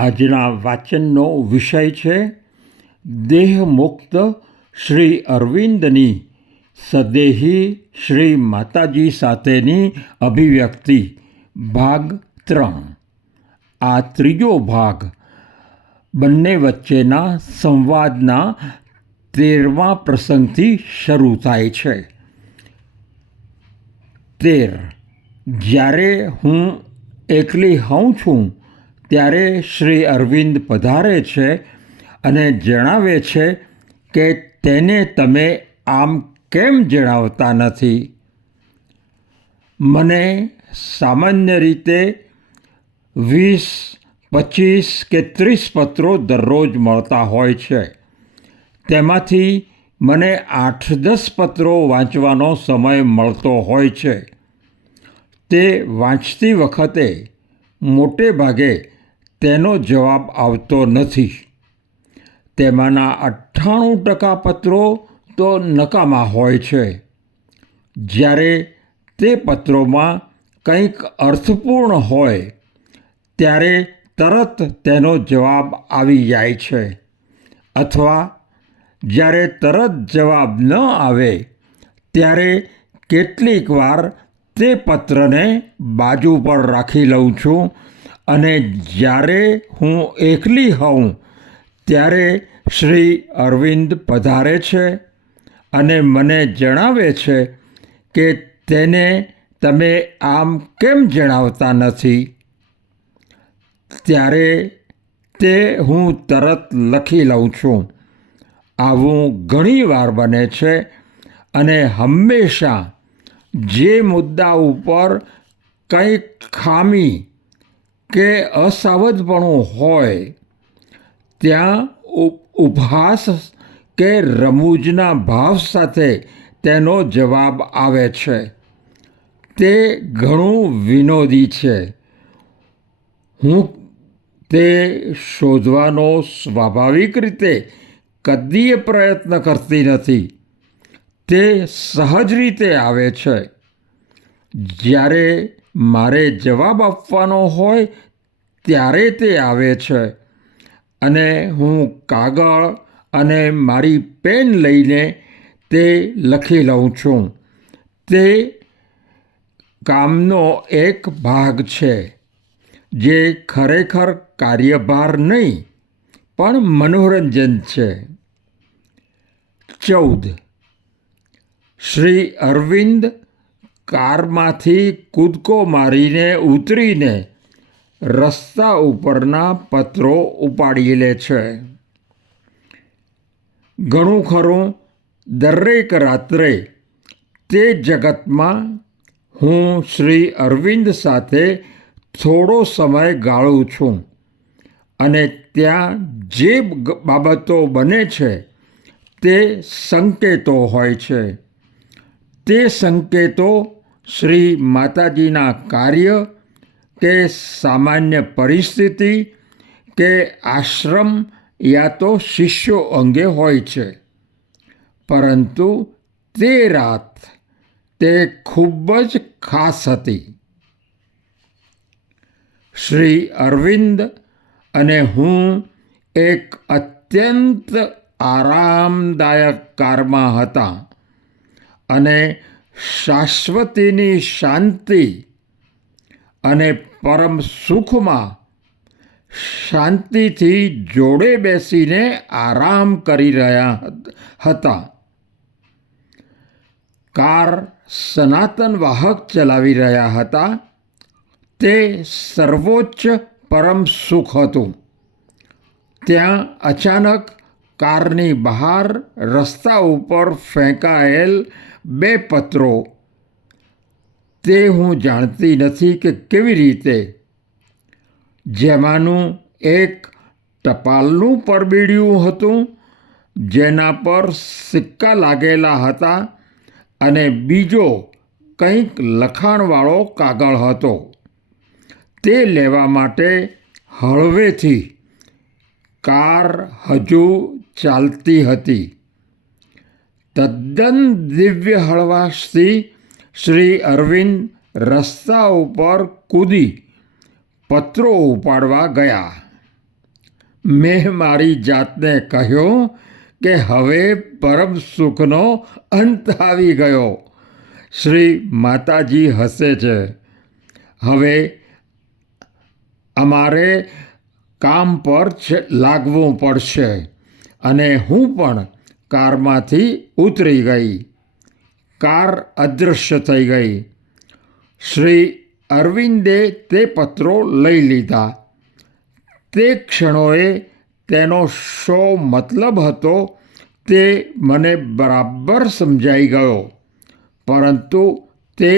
આજના વાચનનો વિષય છે દેહમુક્ત શ્રી અરવિંદની સદેહી શ્રી માતાજી સાથેની અભિવ્યક્તિ ભાગ 3। આ ત્રીજો ભાગ બંને વચ્ચેના સંવાદના 13મા પ્રસંગથી શરૂ થાય છે। 13 જ્યારે હું એકલી હોઉં છું ત્યારે શ્રી અરવિંદ પધારે છે અને જણાવે છે કે તેને તમે આમ કેમ જણાવતા નથી। મને સામાન્ય રીતે 20, 25 કે 30 પત્રો દરરોજ મળતા હોય છે। તેમાંથી મને 8-10 પત્રો વાંચવાનો સમય મળતો હોય છે। તે વાંચતી વખતે મોટે ભાગે તેનો જવાબ આવતો નથી। તેમાંના 98% પત્રો તો નકામા હોય છે। જ્યારે તે પત્રોમાં કંઈક અર્થપૂર્ણ હોય ત્યારે તરત તેનો જવાબ આવી જાય છે, અથવા જ્યારે તરત જવાબ ન આવે ત્યારે કેટલીક વાર તે પત્રને બાજુ પર રાખી લઉં છું અને જ્યારે હું એકલી હોઉં ત્યારે શ્રી અરવિંદ પધારે છે અને મને જણાવે છે કે તેને તમે આમ કેમ જણાવતા નથી। ત્યારે તે હું તરત લખી લઉં છું। આવું ઘણીવાર બને છે અને હંમેશા જે મુદ્દા ઉપર કંઈક ખામી કે અસાવધપણું હોય ત્યાં ઉપહાસ કે રમૂજના ભાવ સાથે તેનો જવાબ આવે છે। તે ઘણું વિનોદી છે। હું તે શોધવાનો સ્વાભાવિક રીતે કદીય પ્રયત્ન કરતી નથી। તે સહજ રીતે આવે છે। જ્યારે મારે જવાબ આપવાનો હોય ત્યારે તે આવે છે અને હું કાગળ અને મારી પેન લઈને તે લખી લઉં છું। તે કામનો એક ભાગ છે જે ખરેખર કાર્યભાર નહીં પણ મનોરંજન છે। 14 શ્રી અરવિંદ કારમાંથી કૂદકો મારીને ઉતરીને રસ્તા ઉપરના પત્રો ઉપાડી લે છે। ઘણું ખરું દરેક રાત્રે તે જગતમાં હું શ્રી અરવિંદ સાથે થોડો સમય ગાળું છું અને ત્યાં જે બાબતો બને છે તે સંકેતો હોય છે। તે સંકેતો શ્રી માતાજીના કાર્ય કે સામાન્ય પરિસ્થિતિ કે આશ્રમ યા તો શિષ્યો અંગે હોય છે। પરંતુ તે રાત તે ખૂબ જ ખાસ હતી। શ્રી અરવિંદ અને હું એક અત્યંત આરામદાયક કારમાં હતા અને શાશ્વતીની શાંતિ અને પરમ સુખમાં શાંતિથી જોડે બેસીને આરામ કરી રહ્યા હતા। કાર સનાતન વાહક ચલાવી રહ્યા હતા। તે સર્વોચ્ચ પરમ સુખ હતું। ત્યાં અચાનક કારની બહાર રસ્તા ઉપર ફેંકાયેલ 2 પત્રો, તે હું જાણતી નથી કે કેવી રીતે, જેમાંનું એક ટપાલનું પરબીડિયું હતું જેના પર સિક્કા લાગેલા હતા અને બીજો કંઈક લખાણવાળો કાગળ હતો। તે લેવા માટે હળવેથી કાર હજુ ચાલતી હતી। તદ્દન દિવ્ય હળવાશથી શ્રી અરવિંદ રસ્તા ઉપર કૂદી પત્રો ઉપાડવા ગયા। મેં મારી જાતને કહ્યું કે હવે પરમ સુખનો અંત આવી ગયો. શ્રી માતાજી હસે છે. હવે અમારે કામ પર લાગવું પડશે અને હું પણ કારમાંથી ઉતરી ગઈ. કાર અદૃશ્ય થઈ ગઈ. શ્રી અરવિંદે તે પત્રો લઈ લીધા. તે ક્ષણોએ તેનો શો મતલબ હતો તે મને બરાબર સમજાઈ ગયો, પરંતુ તે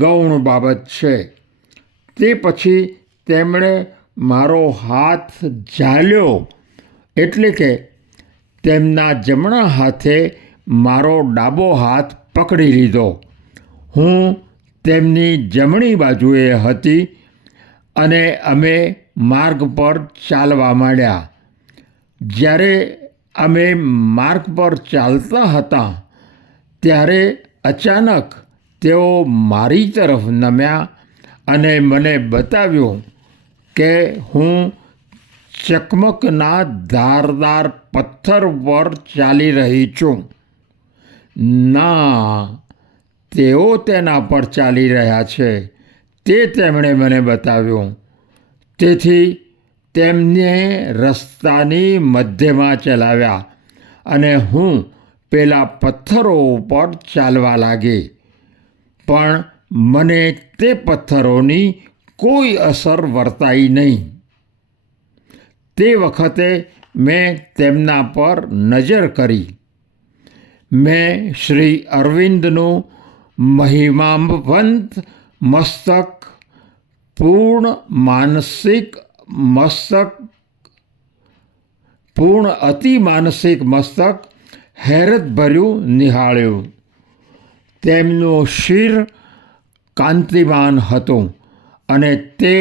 ગૌણ બાબત છે. તે પછી તેમણે મારો હાથ ઝાલ્યો, એટલે કે તેમના જમણા હાથે મારો ડાબો હાથ પકડી લીધો. હું તેમની જમણી બાજુએ હતી અને અમે માર્ગ પર ચાલવા માંડ્યા. જ્યારે અમે માર્ગ પર ચાલતા હતા ત્યારે અચાનક તેઓ મારી તરફ નમ્યા અને મને બતાવ્યું કે હું ચકમકના ધારદાર પથ્થર પર ચાલી રહી છું. ના, તેઓ તેના પર ચાલી રહ્યા છે તે તેમણે મને બતાવ્યું. તેથી તેમને રસ્તાની મધ્યમાં ચલાવ્યા અને હું પેલા પથ્થરો ઉપર ચાલવા લાગી. પણ મને તે પથ્થરોની કોઈ અસર વર્તાઈ નહીં. તે વખતે મેં તેમના પર નજર કરી. મેં શ્રી અરવિંદનું મહિમાવંત મસ્તક, અતિ માનસિક મસ્તક હેરતભર્યું નિહાળ્યું. તેમનું શિર કાંતિમાન હતું અને તે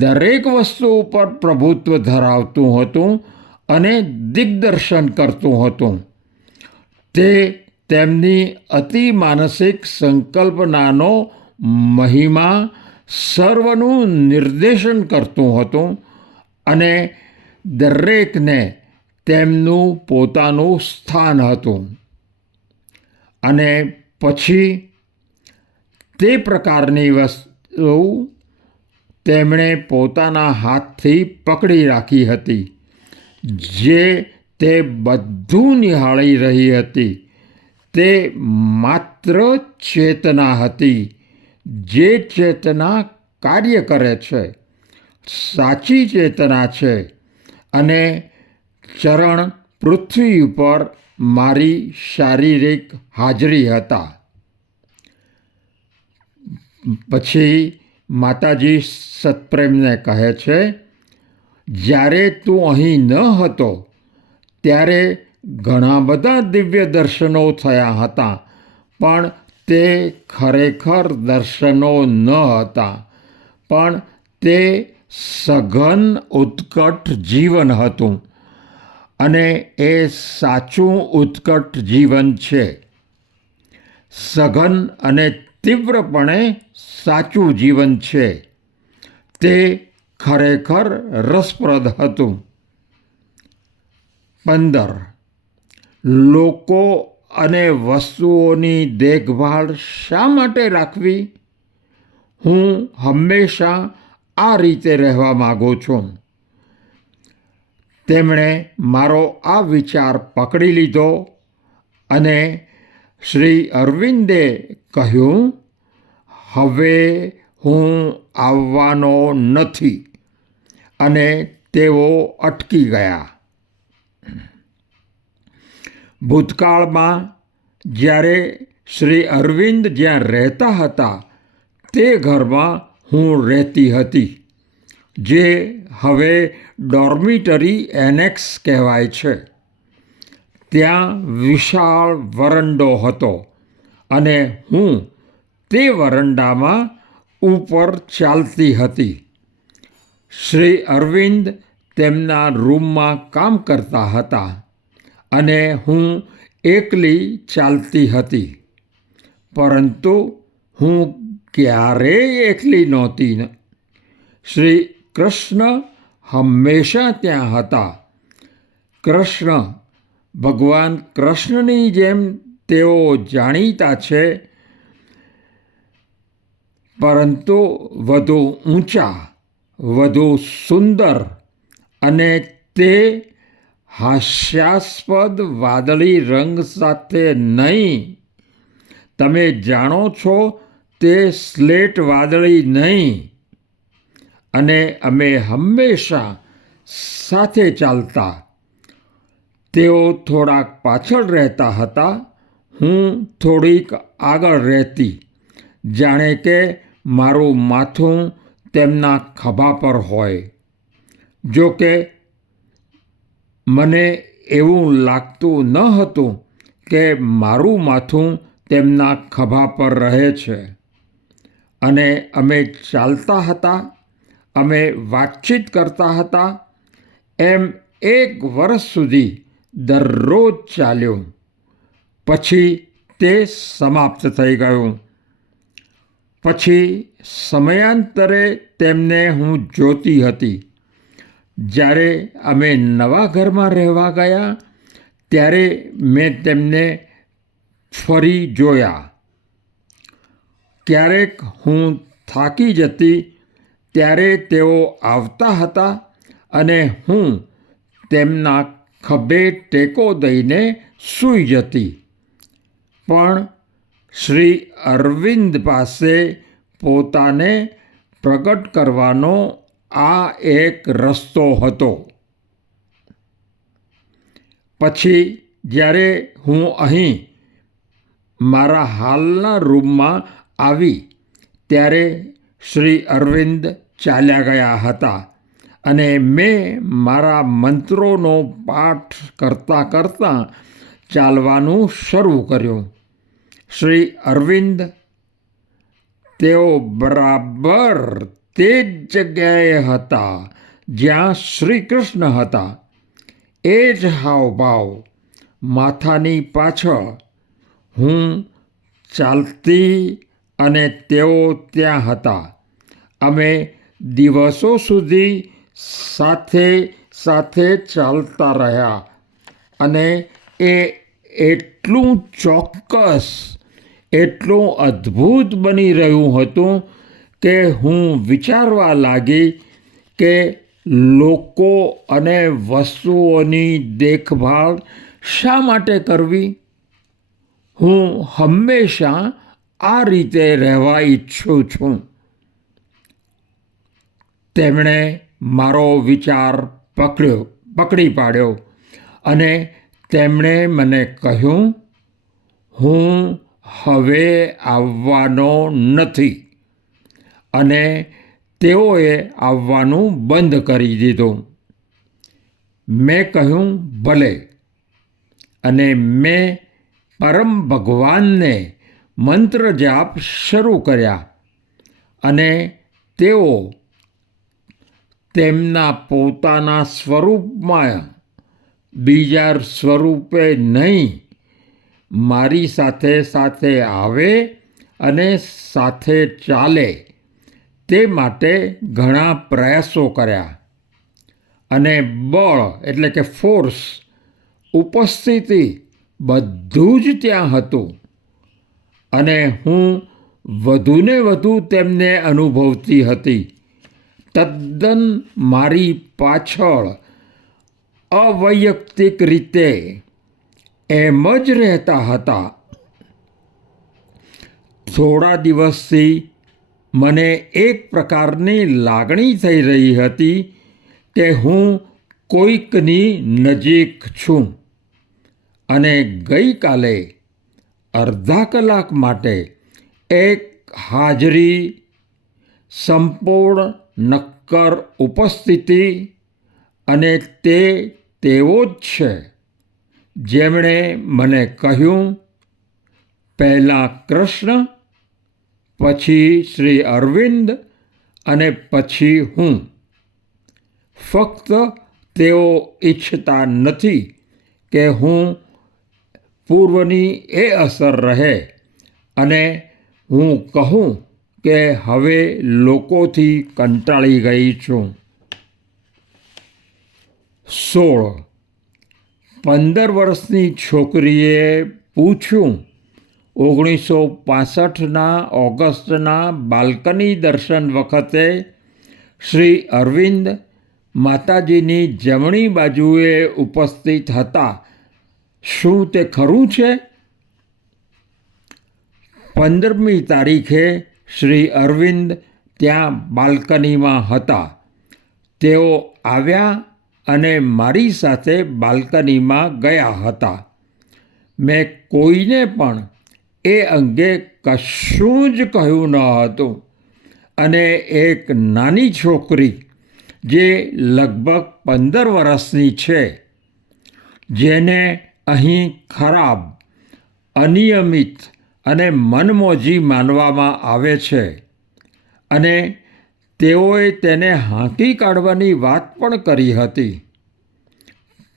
દરેક વસ્તુ ઉપર પ્રભુત્વ ધરાવતું હતું અને દિગ્દર્શન કરતું હતું. તે તેમની અતિ માનસિક સંકલ્પનાનો મહિમા સર્વનું નિર્દેશન કરતું હતું અને દરેકને તેમનું પોતાનું સ્થાન હતું. અને પછી તે પ્રકારની વસ્તુ તેમણે પોતાના હાથથી પકડી રાખી હતી જે તે બધું નિહાળી રહી હતી. તે માત્ર ચેતના હતી, જે ચેતના કાર્ય કરે છે, સાચી ચેતના છે. અને ચરણ પૃથ્વી ઉપર મારી શારીરિક હાજરી હતા. પછી માતાજી સત્પ્રેમને કહે છે, જ્યારે તું અહીં ન હતો ત્યારે ઘણા બધા દિવ્ય દર્શનો થયા હતા, પણ તે ખરેખર દર્શનો ન હતા, પણ તે સઘન ઉત્કટ જીવન હતું. અને એ સાચું ઉત્કટ જીવન છે. સઘન અને તીવ્રપણે સાચું જીવન છે. તે ખરેખર રસપ્રદ હતું. 15. લોકો અને વસ્તુઓની દેખભાળ શા માટે રાખવી? હું હંમેશા આ રીતે રહેવા માગું છું. તેમણે મારો આ વિચાર પકડી લીધો અને શ્રી અરવિંદે કહ્યું, હવે હું આવવાનો નથી. અને તેઓ અટકી ગયા. ભૂતકાળમાં જ્યારે શ્રી અરવિંદ જ્યાં રહેતા હતા તે ઘરમાં હું રહેતી હતી, જે હવે ડોર્મિટરી એનેક્સ કહેવાય છે. ત્યાં વિશાળ વરંડો હતો અને હું તે વરંડામાં ઉપર ચાલતી હતી. શ્રી અરવિંદ તેમના રૂમમાં કામ કરતા હતા અને હું એકલી ચાલતી હતી. પરંતુ હું ક્યારેય એકલી નહોતી. શ્રી કૃષ્ણ હંમેશા ત્યાં હતા. કૃષ્ણ ભગવાન કૃષ્ણની જેમ તેઓ જાણીતા છે, પરંતુ વધુ ઊંચા, વધુ સુંદર અને તે હાસ્યાસ્પદ વાદળી રંગ સાથે નહીં. તમે જાણો છો તે સ્લેટ વાદળી નહીં. અને અમે હંમેશા સાથે ચાલતા. તેઓ થોડાક પાછળ રહેતા હતા, હું થોડીક આગળ રહેતી, જાણે કે મારું માથું તેમના ખભા પર હોય. જો કે મને એવું લાગતું ન હતું કે મારું માથું તેમના ખભા પર રહે છે. અને અમે ચાલતા હતા, અમે વાતચીત કરતા હતા. એમ 1 વર્ષ સુધી દરરોજ ચાલ્યું. પછી તે સમાપ્ત થઈ ગયું. પછી સમયાંતરે તેમને હું જોતી હતી. જ્યારે અમે નવા ઘરમાં રહેવા ગયા ત્યારે મેં તેમને ફરી જોયા. ક્યારેક હું થાકી જતી ત્યારે તેઓ આવતા હતા અને હું તેમના ખભે ટેકો દઈને સૂઈ જતી. પણ શ્રી અરવિંદ પાસે પોતાને પ્રગટ કરવાનો આ એક રસ્તો હતો. પછી જ્યારે હું અહીં મારા હાલના રૂમમાં આવી ત્યારે શ્રી અરવિંદ ચાલ્યા ગયા હતા અને મેં મારા મંત્રોનો પાઠ કરતાં કરતાં ચાલવાનું શરૂ કર્યું. શ્રી અરવિંદ તેઓ બરાબર તે જ જગ્યાએ હતા જ્યાં શ્રી કૃષ્ણ હતા. એ જ હાવભાવ, માથાની પાછળ. હું ચાલતી અને તેઓ ત્યાં હતા. અમે દિવસો સુધી સાથે સાથે ચાલતા રહ્યા અને એ એટલું ચોક્કસ, એટલું અદ્ભુત બની રહ્યું હતું કે હું વિચારવા લાગી કે લોકો અને વસ્તુઓની દેખભાળ શા માટે કરવી? હું હંમેશા આ રીતે રહેવા ઈચ્છું છું. તેમણે મારો વિચાર પકડી પાડ્યો અને તેમણે મને કહ્યું, હું હવે આવવાનો નથી. અને તેઓએ આવવાનું બંધ કરી દીધું. મેં કહ્યું, ભલે. અને મેં પરમ ભગવાનને મંત્ર જાપ શરૂ કર્યા અને તેઓ તેમના પોતાના સ્વરૂપમાં, બીજા સ્વરૂપે નહીં, મારી સાથે સાથે આવે અને સાથે ચાલે તે માટે ઘણા પ્રયાસો કર્યા. અને બળ એટલે કે ફોર્સ, ઉપસ્થિતિ બધું જ ત્યાં હતું. અને હું વધુને વધુ તેમને અનુભવતી હતી. તદ્દન મારી પાછળ અવૈયક્તિક રીતે એમ જ રહેતા હતા. થોડા દિવસથી મને એક પ્રકારની લાગણી થઈ રહી હતી કે હું કોઈકની નજીક છું. અને ગઈકાલે અડધા કલાક માટે એક હાજરી, સંપૂર્ણ નક્કર ઉપસ્થિતિ, અને તે તેઓ જ છે જેમણે મને કહ્યું, પહેલાં કૃષ્ણ, પછી શ્રી અરવિંદ અને પછી હું. ફક્ત તેઓ ઈચ્છતા નથી કે હું પૂર્વની એ અસર રહે અને હું કહું કે હવે લોકોથી કંટાળી ગઈ છું. 16. 15 વર્ષની છોકરીએ પૂછ્યું. 1965ના ઓગસ્ટના બાલ્કની દર્શન વખતે શ્રી અરવિંદ માતાજીની જમણી બાજુએ ઉપસ્થિત હતા. શું તે ખરું છે? 15મી તારીખે શ્રી અરવિંદ ત્યાં બાલ્કનીમાં હતા. તેઓ આવ્યા અને મારી સાથે બાલ્કનીમાં ગયા હતા. મેં કોઈને પણ એ અંગે કશું જ કહ્યું ન હતું અને એક નાની છોકરી જે લગભગ 15 વર્ષની છે, જેને અહીં ખરાબ, અનિયમિત અને મનમોજી માનવામાં આવે છે અને તેઓએ તેને હાંકી કાઢવાની વાત પણ કરી હતી,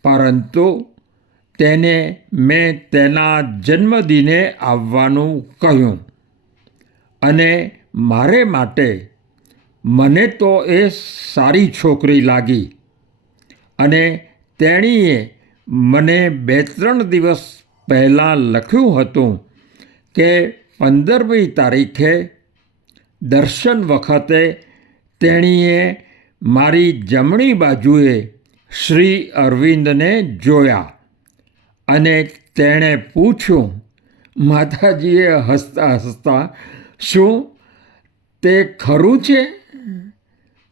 પરંતુ તેને મેં તેના જન્મદિને આવવાનું કહ્યું અને મારે માટે મને તો એ સારી છોકરી લાગી અને તેણીએ મને 2-3 દિવસ પહેલાં લખ્યું હતું કે 15મી તારીખે દર્શન વખતે તેણીએ મારી જમણી બાજુએ શ્રી અરવિંદને જોયા અને તેણે પૂછ્યું. માતાજીએ હસતા હસતા, શું તે ખરું છે?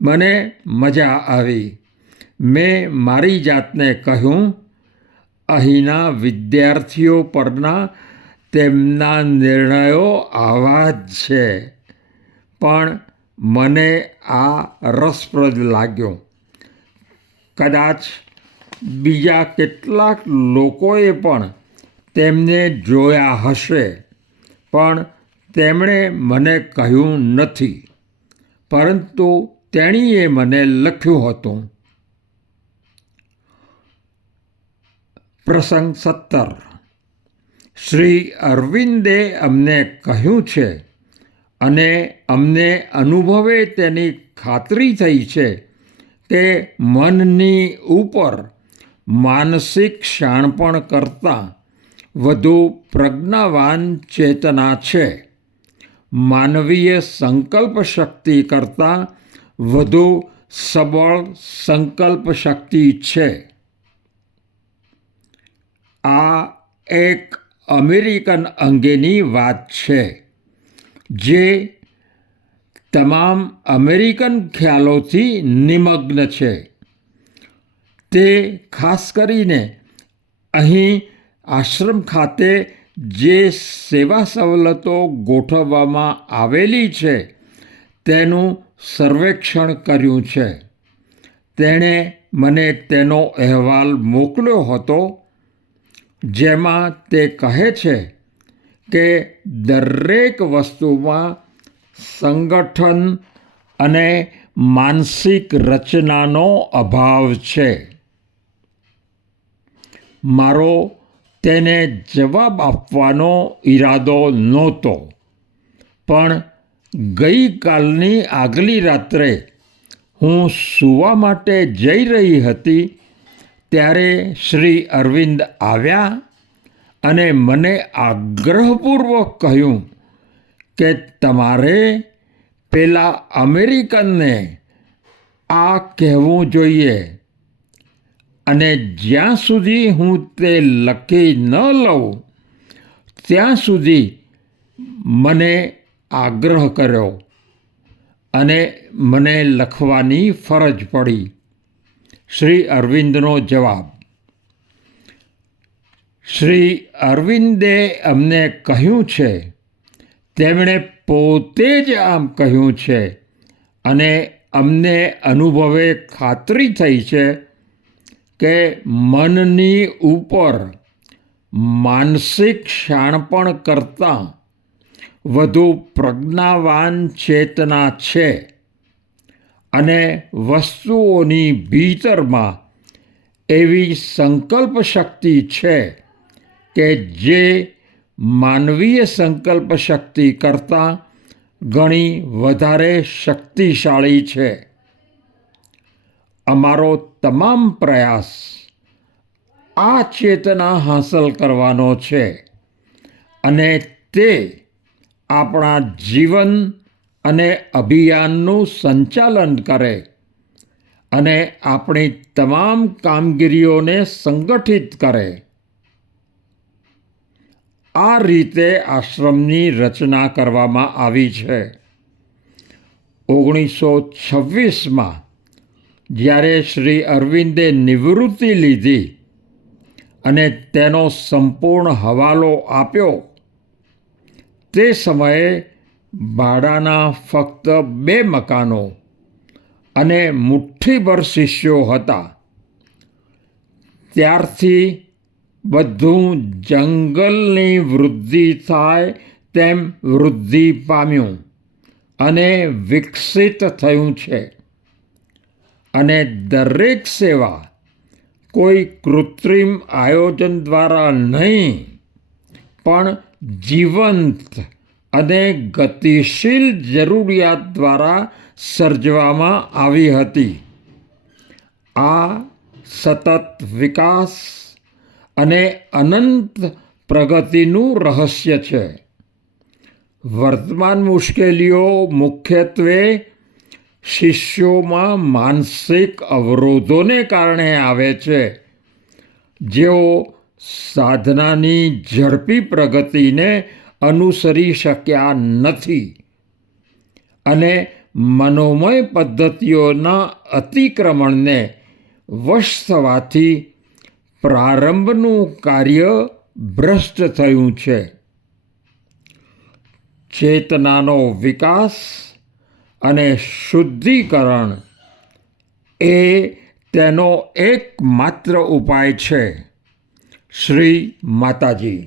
મને મજા આવી. મેં મારી જાતને કહ્યું, અહીંના વિદ્યાર્થીઓ પરના તેમના નિર્ણયો આવા જ છે, પણ મને આ રસપ્રદ લાગ્યો. કદાચ બીજા કેટલાક લોકોએ પણ તેમને જોયા હશે, પણ તેમણે મને કહ્યું નથી, પરંતુ તેણીએ મને લખ્યું હતું. પ્રસંગ 17. શ્રી અરવિંદે અમને કહ્યું છે અને અમને અનુભવે તેની ખાતરી થઈ છે કે મનની ઉપર માનસિક શાણપણ કરતાં વધુ પ્રજ્ઞાવાન ચેતના છે, માનવીય સંકલ્પ શક્તિ કરતાં વધુ સબળ સંકલ્પ શક્તિ છે. આ એક અમેરિકન અંગેની વાત છે, જે તમામ અમેરિકન ખ્યાલોથી નિમગ્ન છે. તે ખાસ કરીને અહીં આશ્રમ ખાતે જે સેવા સવલતો ગોઠવવામાં આવેલી છે તેનું સર્વેક્ષણ કર્યું છે. તેણે મને તેનો અહેવાલ મોકલ્યો હતો, જેમાં તે કહે છે કે દરેક વસ્તુમાં સંગઠન અને માનસિક રચનાનો અભાવ છે. મારો તેને જવાબ આપવાનો ઈરાદો નહોતો, પણ ગઈકાલની આગલી રાત્રે હું સૂવા માટે જઈ રહી હતી ત્યારે શ્રી અરવિંદ આવ્યા અને મને આગ્રહપૂર્વક કહ્યું કે તમારે પેલા અમેરિકનને આ કહેવું જોઈએ, અને જ્યાં સુધી હું તે લખી ન લઉં ત્યાં સુધી મને આગ્રહ કર્યો અને મને લખવાની ફરજ પડી. શ્રી અરવિંદનો જવાબ. શ્રી અરવિંદે અમને કહ્યું છે, તેમણે પોતે જ આમ કહ્યું છે અને અમને અનુભવે ખાતરી થઈ છે કે મનની ઉપર માનસિક શાણપણ કરતાં વધુ પ્રજ્ઞાવાન ચેતના છે અને વસ્તુઓની ભીતરમાં એવી સંકલ્પ શક્તિ છે કે જે માનવીય સંકલ્પ શક્તિ કરતાં ઘણી વધારે શક્તિશાળી છે. અમારો તમામ પ્રયાસ આ ચેતના હાંસલ કરવાનો છે અને તે આપણા જીવન અને અભિયાનનું સંચાલન કરે અને આપણી તમામ કામગીરીઓને સંગઠિત કરે. આ રીતે આશ્રમની રચના કરવામાં આવી છે. 1926માં જ્યારે શ્રી અરવિંદે નિવૃત્તિ લીધી અને તેનો સંપૂર્ણ હવાલો આપ્યો, તે સમયે ભાડાના ફક્ત 2 મકાનો અને મુઠ્ઠીભર શિષ્યો હતા. ત્યારથી બધું જંગલની વૃદ્ધિ થાય તેમ વૃદ્ધિ પામ્યું અને વિકસિત થયું છે. અને દરેક સેવા કોઈ કૃત્રિમ આયોજન દ્વારા નહીં, પણ જીવંત અને ગતિશીલ જરૂરિયાત દ્વારા સર્જવામાં આવી હતી. આ સતત વિકાસ અને અનંત પ્રગતિનું રહસ્ય છે. વર્તમાન મુશ્કેલીઓ મુખ્યત્વે શિષ્યોમાં માનસિક અવરોધોને કારણે આવે છે, જેઓ સાધનાની ઝડપી પ્રગતિને અનુસરી શક્યા નથી અને મનોમય પદ્ધતિઓના અતિક્રમણને વશ થવાથી પ્રારંભનું કાર્ય ભ્રષ્ટ થયું છે. ચેતનાનો વિકાસ અને શુદ્ધિકરણ એ તેનો એકમાત્ર ઉપાય છે. શ્રી માતાજી.